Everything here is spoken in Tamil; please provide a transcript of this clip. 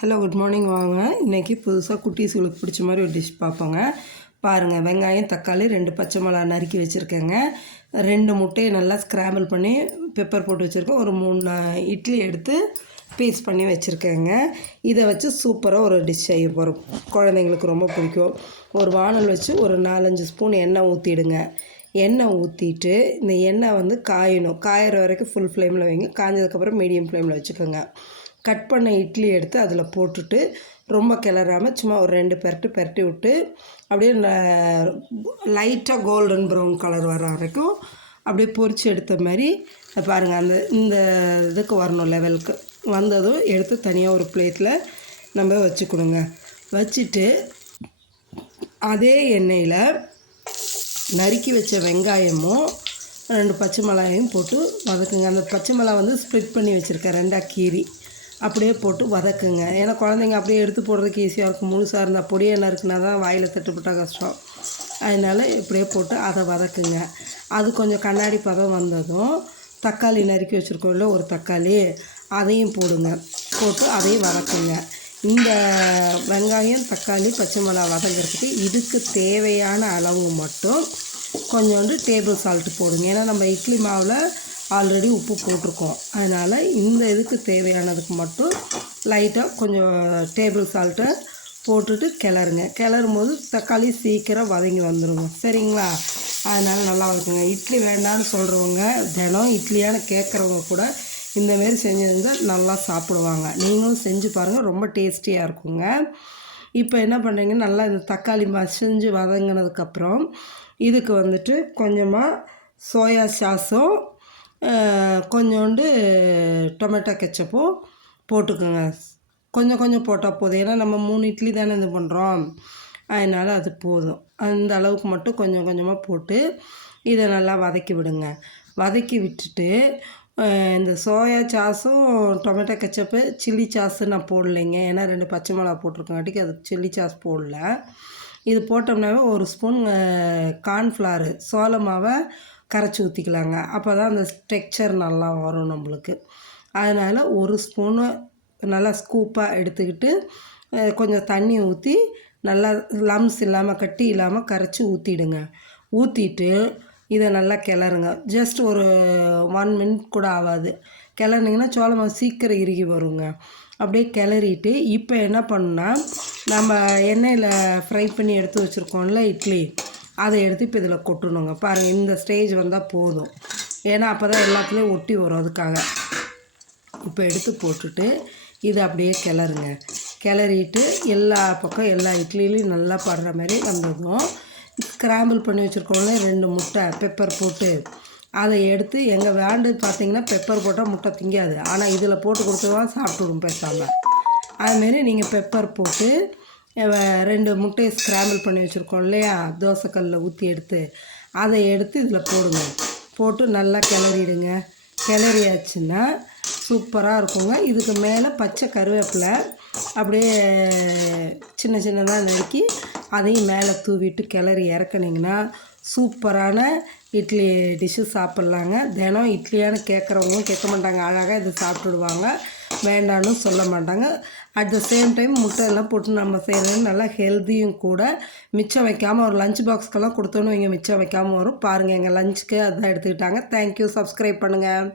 ஹலோ குட் மார்னிங் வாங்க. இன்றைக்கி புதுசாக குட்டீஸுகளுக்கு பிடிச்ச மாதிரி ஒரு டிஷ் பார்ப்போங்க. பாருங்கள், வெங்காயம் தக்காளி 2 பச்சை மிளகா நறுக்கி வச்சுருக்கேங்க. 2 முட்டையை நல்லா ஸ்க்ராம்பிள் பண்ணி பெப்பர் போட்டு வச்சுருக்கேன். ஒரு 3 இட்லி எடுத்து பீஸ் பண்ணி வச்சுருக்கேங்க. இதை வச்சு சூப்பராக ஒரு டிஷ் செய்ய போகிறோம். குழந்தைங்களுக்கு ரொம்ப பிடிக்கும். ஒரு வானல் வச்சு ஒரு 4-5 ஸ்பூன் எண்ணெய் ஊற்றிடுங்க. எண்ணெய் ஊற்றிட்டு இந்த எண்ணெய் காயணும். காயிற வரைக்கும் ஃபுல் ஃப்ளேமில் வைங்க. காய்ஞ்சதுக்கப்புறம் மீடியம் ஃப்ளேமில் வச்சுக்கோங்க. கட் பண்ண இட்லி எடுத்து அதில் போட்டுட்டு ரொம்ப கிளறாமல் சும்மா ஒரு 2 பெரட்டி விட்டு அப்படியே லைட்டாக கோல்டன் ப்ரௌன் கலர் வர வரைக்கும் அப்படியே பொரித்து எடுத்த மாதிரி பாருங்கள். இந்த இதுக்கு வரணும் லெவலுக்கு வந்ததும் எடுத்து தனியாக ஒரு பிளேட்டில் நம்ம வச்சுக்கணுங்க. வச்சுட்டு அதே எண்ணெயில் நறுக்கி வச்ச வெங்காயமும் 2 பச்சை மிளகாயும் போட்டு வதக்குங்க. அந்த பச்சை மிளகா ஸ்ப்ளிட் பண்ணி வச்சுருக்கேன் 2 கீரி அப்படியே போட்டு வதக்குங்க. ஏன்னா குழந்தைங்க அப்படியே எடுத்து போடுறதுக்கு ஈஸியாக இருக்கும். முழுசாக இருந்தால் பொடியை நறுக்குனா தான் வாயில் தட்டுப்பட்டால் கஷ்டம். அதனால் இப்படியே போட்டு அதை வதக்குங்க. அது கொஞ்சம் கண்ணாடி பதம் வந்ததும் தக்காளி நறுக்கி வச்சுருக்கோம்ல ஒரு தக்காளி, அதையும் போடுங்க. போட்டு அதையும் வதக்குங்க. இந்த வெங்காயம் தக்காளி பச்சை மிளகா வதங்கிறதுக்கு இதுக்கு தேவையான அளவு மட்டும் கொஞ்சோண்டு டேபிள் சால்ட்டு போடுங்க. ஏன்னா நம்ம இட்லி மாவில் ஆல்ரெடி உப்பு போட்டிருக்கோம். அதனால் இந்த இதுக்கு தேவையானதுக்கு மட்டும் லைட்டாக கொஞ்சம் டேபிள் சால்ட்டை போட்டுட்டு கிளறுங்க. கிளறும் போது தக்காளி சீக்கிரம் வதங்கி வந்துடுங்க. சரிங்களா? அதனால் நல்லா வதக்குங்க. இட்லி வேண்டான்னு சொல்கிறவங்க, தினம் இட்லியான கேட்குறவங்க கூட இந்தமாரி செஞ்சுருந்தால் நல்லா சாப்பிடுவாங்க. நீங்களும் செஞ்சு பாருங்கள், ரொம்ப டேஸ்டியாக இருக்குங்க. இப்போ என்ன பண்ணுறீங்க, நல்லா இந்த தக்காளி மசிஞ்சு வதங்கினதுக்கப்புறம் இதுக்கு கொஞ்சமாக சோயா சாஸும் கொஞ்சோண்டு டொமேட்டோ கெச்சப்பும் போட்டுக்கோங்க. கொஞ்சம் போட்டால் போதும். ஏன்னா நம்ம 3 இட்லி தானே இது பண்ணுறோம். அதனால் அது போதும். அந்த அளவுக்கு மட்டும் கொஞ்சம் கொஞ்சமாக போட்டு இதை நல்லா வதக்கி விடுங்க. வதக்கி விட்டுட்டு இந்த சோயா சாஸும் டொமேட்டோ கெச்சப்பு சில்லி சாஸு நான் போடலைங்க. ஏன்னா 2 பச்சை மிளகா போட்டிருக்கங்காட்டிக்கு அது சில்லி சாஸ் போடல. இது போட்டோம்னாவே ஒரு ஸ்பூன் கார்ன்ஃப்ளவர் சோள மாவை கரைச்சி ஊற்றிக்கலாங்க. அப்போ தான் அந்த டெக்ஸ்சர் நல்லா வரும் நம்மளுக்கு. அதனால் ஒரு ஸ்பூனு நல்லா ஸ்கூப்பாக எடுத்துக்கிட்டு கொஞ்சம் தண்ணி ஊற்றி நல்லா லம்ஸ் இல்லாமல் கட்டி இல்லாமல் கரைச்சி ஊற்றிடுங்க. ஊற்றிட்டு இதை நல்லா கிளறுங்க. ஜஸ்ட் ஒரு 1 மினிட் கூட ஆகாது. கிளறினீங்கன்னா சோள மாவு சீக்கிரம் இறுகி வருங்க. அப்படியே கிளறிட்டு இப்போ என்ன பண்ணுன்னா, நம்ம எண்ணெயில் ஃப்ரை பண்ணி எடுத்து வச்சுருக்கோம்ல இட்லி, அதை எடுத்து இப்போ இதில் கொட்டணுங்க. பாருங்கள், இந்த ஸ்டேஜ் வந்தால் போதும். ஏன்னா அப்போ தான் எல்லாத்துலேயும் ஒட்டி வரும். அதுக்காக இப்போ எடுத்து போட்டுட்டு இதை அப்படியே கிளறுங்க. கிளறிட்டு எல்லா பக்கம் எல்லா இட்லிலையும் நல்லா படுற மாதிரி வந்ததும் ஸ்க்ராம்பிள் பண்ணி வச்சுருக்கோம்ல 2 முட்டை பெப்பர் போட்டு அதை எடுத்து எங்கள் வேண்டு பார்த்திங்கன்னா பெப்பர் போட்டால் முட்டை திங்காது. ஆனால் இதில் போட்டு கொடுத்துருவான் சாப்பிட்டுடும் பேசாமல். அதுமாரி நீங்கள் பெப்பர் போட்டு 2 முட்டையை ஸ்க்ராம்பிள் பண்ணி வச்சுருக்கோம் இல்லையா, தோசைக்கல்லில் ஊற்றி எடுத்து அதை எடுத்து இதில் போடுங்க. போட்டு நல்லா கிளறிடுங்க. கிளறியாச்சுன்னா சூப்பராக இருக்குங்க. இதுக்கு மேலே பச்சை கருவேப்பிலை அப்படியே சின்னதாக நறுக்கி அதையும் மேலே தூவிட்டு கிளறி இறக்குனிங்கன்னா சூப்பரான இட்லி டிஷ்ஷு சாப்பிட்லாங்க. தினம் இட்லியானு கேட்குறவங்களும் கேட்க மாட்டாங்க. அழகாக இது சாப்பிட்டுடுவாங்க. வேண்டான்னு சொல்ல மாட்டாங்க. அட் த சேம் டைம் முட்டை எல்லாம் போட்டு நம்ம செய்கிறது நல்லா ஹெல்த்தியும் கூட. மிச்சம் வைக்காமல் ஒரு லஞ்ச் பாக்ஸ்க்கெல்லாம் கொடுத்தோன்னு வைங்க, மிச்சம் வைக்காமல் வரும். பாருங்கள், எங்கள் லஞ்சுக்கு அதுதான் எடுத்துக்கிட்டாங்க. தேங்க்யூ. சப்ஸ்கிரைப் பண்ணுங்கள்.